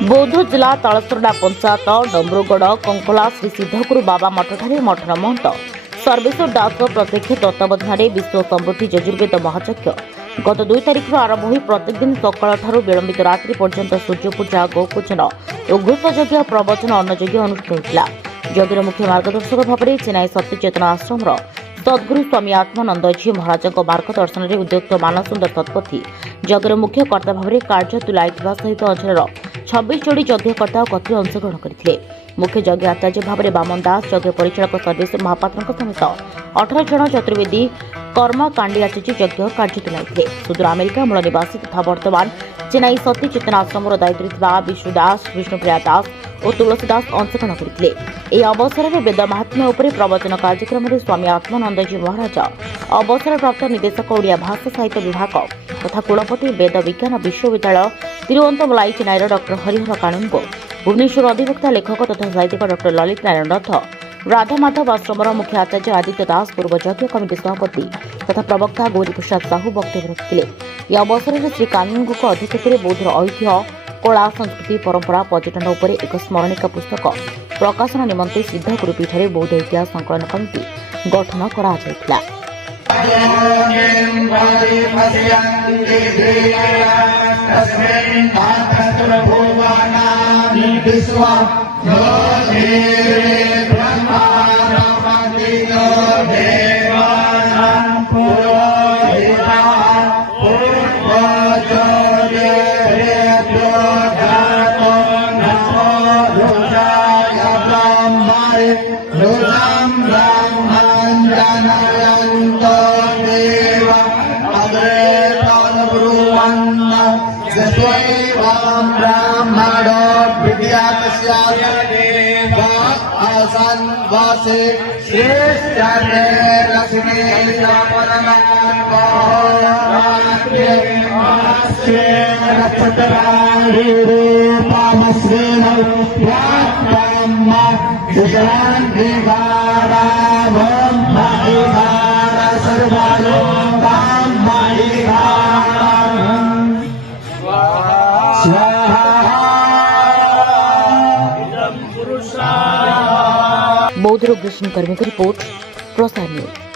बौद्ध जिला तालसोरडा पंचायत डम्बरुगढ़ कंकला श्री सिद्धगुरु बाबा मठठारे मठर महंत सर्वेश्वर दास प्रत्यक्ष तत्वावधान विश्व समृद्धि यजुर्वेद महायज्ञ गत 2 तारिख आरंभ हो प्रत्येक दिन सकाल विलंबित रात्रि पर्यंत सूर्यपूजा गोपूजन और घोषयज्ञ प्रवचन अन्नयज्ञ अनुष्ठित होता। यज्ञ मुख्य मार्गदर्शक भाव में चेन्नई सत्य चेतना आश्रम सद्गुरु स्वामी आत्मानंदजी महाराज मार्गदर्शन में उद्युक्त मानसुंदर शतपथी यज्ञ मुख्य कर्ता भाव में कार्य तुलाई सहित अंचल 26 जोड़ी यज्ञकर्ता कथि अंशग्रहण करते। मुख्य यज्ञ आचार्य भाव में बामन दास यज्ञ परिचालक सर्वेश्वर महापात्र समेत 18 जन चतुर्वेदी कर्मकांडी आचार्य यज्ञ कार्य तुलाई। सुदूर अमेरिका मूल निवासी तथा वर्तमान चेन्नई सत्य चेतना आश्रम दायित्व विष्णुदास विष्णुप्रिया दास और तुलसीदास अंशग्रहण करते। यह अवसर में वेद महात्म्य प्रवचन कार्यक्रम में स्वामी आत्मानंदजी महाराज अवसर प्राप्त निदेशक ओडिया भाषा साहित्य विभाग तथा कुलपति वेद विज्ञान विश्वविद्यालय तिरुवंतमलाई चेन्नईर डॉक्टर हरिहर काणुंगो भुवनेश्वर अधिवक्ता लेखक तथा साहित्यिक डॉक्टर ललित नारायण रथ राधामाधव आश्रम मुख्य आचार्य आदित्य दास पूर्व यज्ञ कमिटी सभापति तथा प्रवक्ता गौरी प्रसाद साहू वक्तव्य रखिले। यह अवसर में श्री काणुंगो अध्यक्षता बौद्ध ऐतिह्य कला संस्कृति परंपरा पर्यटन उपर एक स्मरणिका पुस्तक प्रकाशन निमंते सिद्धगुरु पीठरे बौद्ध इतिहास संकलन कमिटी गठन करा जायतिला। बौद्ध ग्रीष्म कर्मी की रिपोर्ट प्रसार न्यूज।